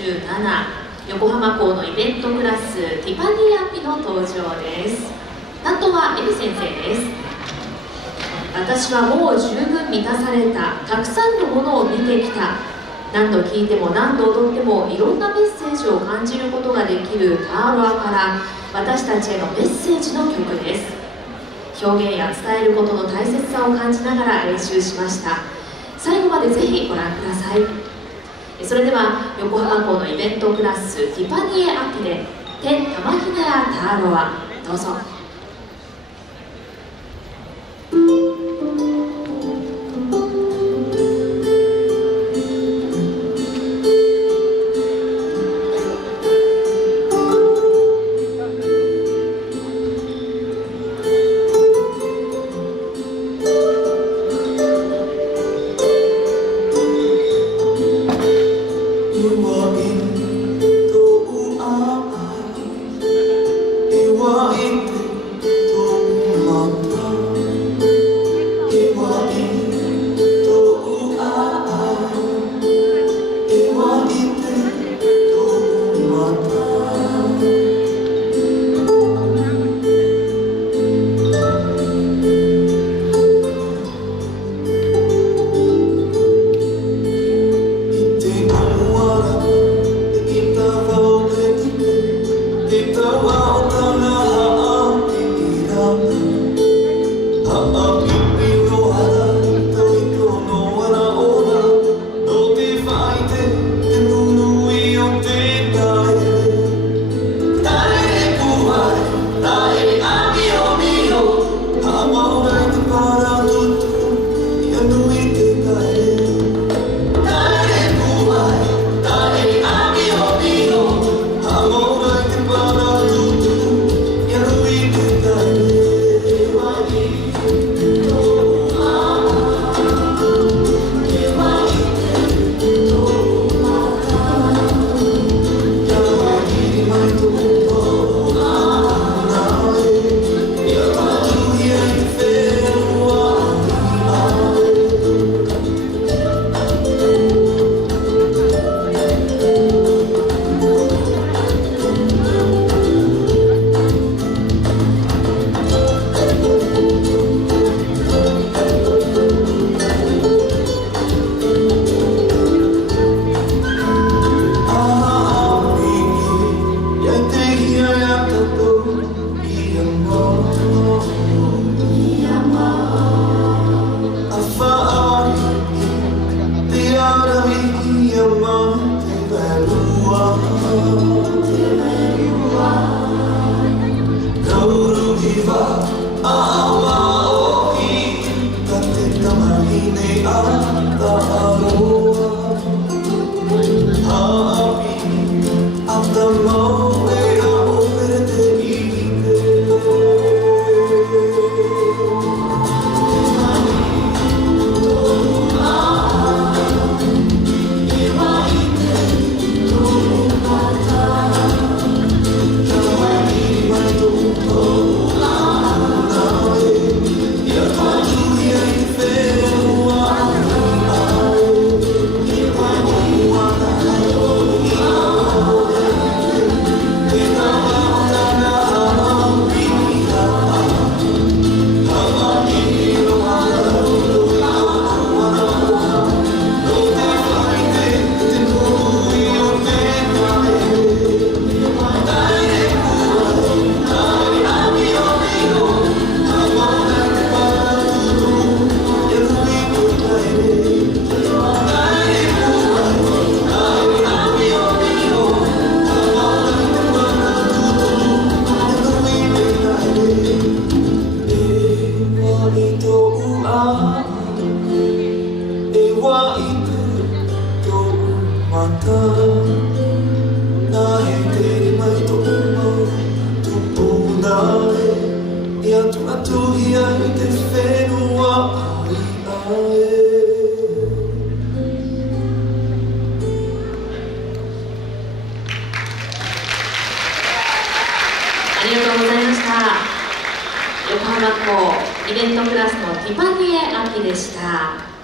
47横浜校のイベントクラスティファニーアピの登場です。担当はエビ先生です。私はもう十分満たされた。たくさんのものを見てきた。何度聴いても何度踊ってもいろんなメッセージを感じることができるターロアから私たちへのメッセージの曲です。表現や伝えることの大切さを感じながら練習しました。最後までぜひご覧ください。それでは横浜校のイベントクラスティファニエアピで「天玉ひなやターロア」どうぞ。ありがとうございました。横浜校イベントクラスのティファニエ・アキでした。